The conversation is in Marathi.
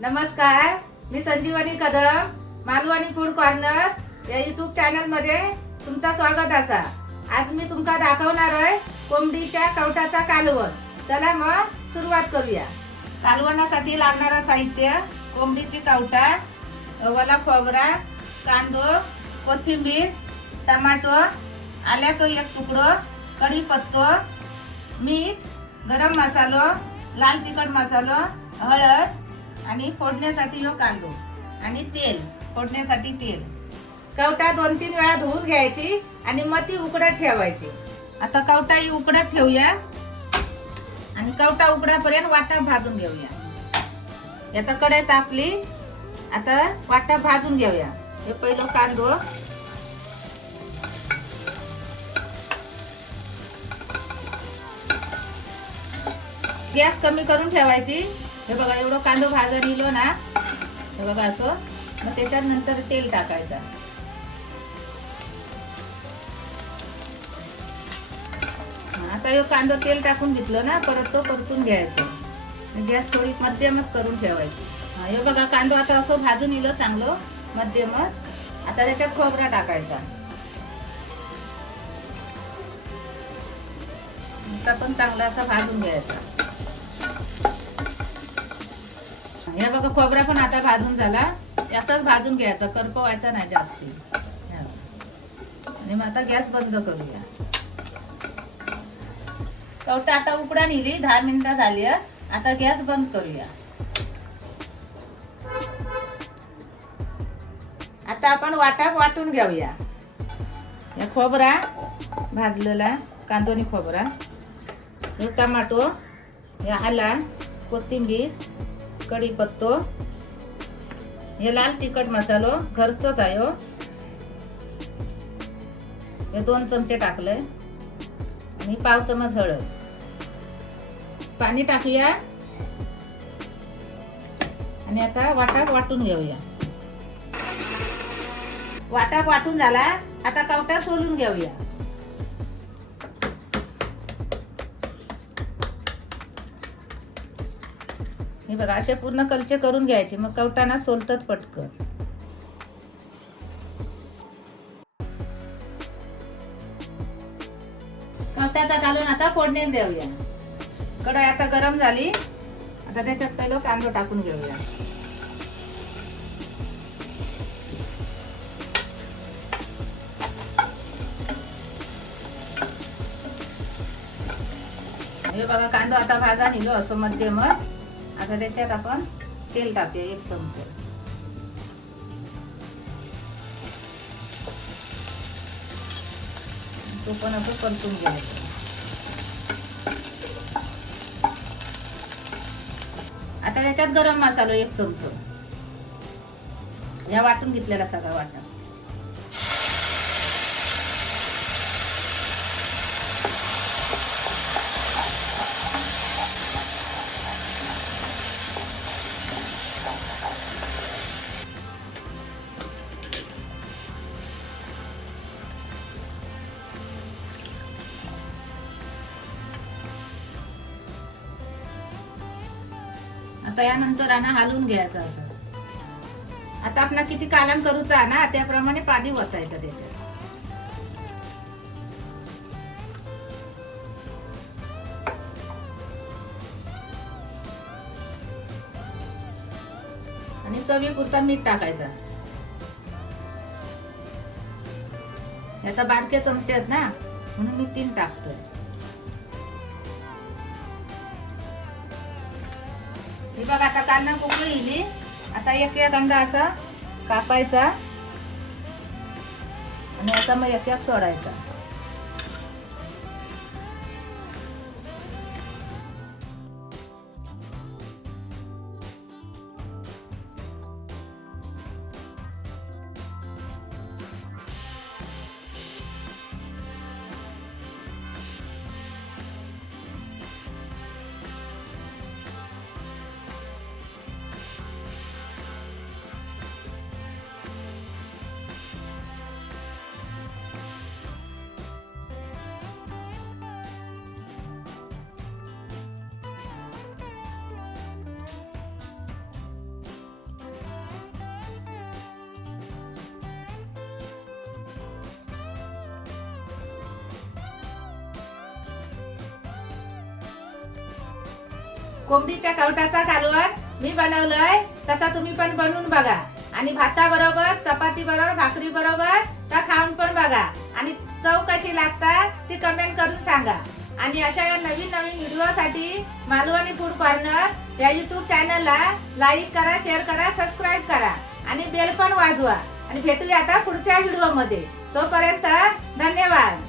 नमस्कार, मी संजीवनी कदम, मालवणी फूड कॉर्नर या यूट्यूब चॅनल मध्ये तुमचा स्वागत असा। आज मी तुमका दाखवणार आहे कोंबडीच्या कवटाचा कालवण। चला मग सुरुवात करूया। कालवणासाठी लागणारा साहित्य: कोंबडीची कवटा, ओला खोबरा, कांदो, कोथिंबीर, टमाटो, आल्याचो एक तुकडो, कढीपत्तो, मीठ, गरम मसालो, लाल तिखट मसालो, हळद आणि फोडण्यासाठी हो कांदो आणि तेल। फोडण्यासाठी तेल। कवटा 2-3 वेळा धुवून घ्यायची आणि मग ती उकडत ठेवायची। आता कवटा ही उकडत ठेवूया आणि कवटा उकडापर्यंत वाटा भाजून घेऊया। आता कढई तापली, आता वाटा भाजून घेऊया। हे पहिलं कांदो, गॅस कमी करून ठेवायची। हे बघा एवढं कांदो भाजून निलो ना, हे बघा असं। मग त्याच्यात नंतर तेल टाकायचं। आता हे कांदो तेल टाकून घेतलं ना, परत तो परतून घ्यायचं। गॅस थोडी मध्यमच करून ठेवायची। हे बघा कांदो आता असं भाजून निलो चांगलं मध्यमच। आता त्याच्यात खोबरा टाकायचा। आता पण चांगला असा भाजून घ्यायचा। हे बघा खोबरा पण आता भाजून झाला। असाच भाजून घ्यायचा, करपवायचा नाही जास्ती। आणि मग आता गॅस बंद करूया। कवटा आता उकडा नेली, 10 मिनिटं झाली। आता गॅस बंद करूया। आता आपण वाटा वाटून घेऊया। हे खोबरा भाजलेला, कांदो आणि खोबरा, हे टमाटो, हे आला, कोथिंबीर, कढीपत्तो, हे लाल तिखट मसालो घरचोच आहे। हे 2 चमचे टाकले आणि 1/2 चमच हळद। पाणी टाकूया आणि आता वाटा वाटून घेऊया। वाटा वाटून झाला, आता कवटा सोलून घेऊया। हे बघा असे पूर्ण कलचे करून घ्यायचे, मग कवटाना सोलतात पटकन। कवट्याचा कालवण आता फोडणीत देऊया। कढई आता गरम झाली, आता त्याच्यात पहिलं कांदो टाकून घेऊया। हे बघा कांदो आता भाजा निलो असं मध्यमच। आता त्याच्यात आपण तेल टाकूया 1 चमचा। तो पण असं परतून घ्यायचं। आता त्याच्यात गरम मसाला 1 चमचा, या वाटून घेतलेला सगळा वाटा। आता यानंतर आहे ना हलवून घ्यायचं असं। आता आपण किती कालवण करूचा ना त्याप्रमाणे पाणी ओतायचं त्याच्यात। आणि चवीपुरता मीठ टाकायचा। याचा बारके चमचे आहेत ना, म्हणून मी 3 टाकतोय। हे बघा आता कांदा उकळी येईल, आता एक अंडा असा कापायचा आणि असा मग एक सोडायचा। कोंबडीच्या कवटाचा कालवण मी बनवलंय, तसा तुम्ही पण बनवून बघा आणि भाताबरोबर, चपाती बरोबर, भाकरी बरोबर तर खाऊन पण बघा आणि चव कशी लागतात ती कमेंट करून सांगा. आणि अशा या नवीन नवीन व्हिडिओसाठी मालवणी फूड कॉर्नर या YouTube चॅनलला लाईक करा, शेअर करा, सबस्क्राईब करा आणि बेल पण वाजवा. आणि भेटूया आता पुढच्या व्हिडिओमध्ये. तोपर्यंत धन्यवाद.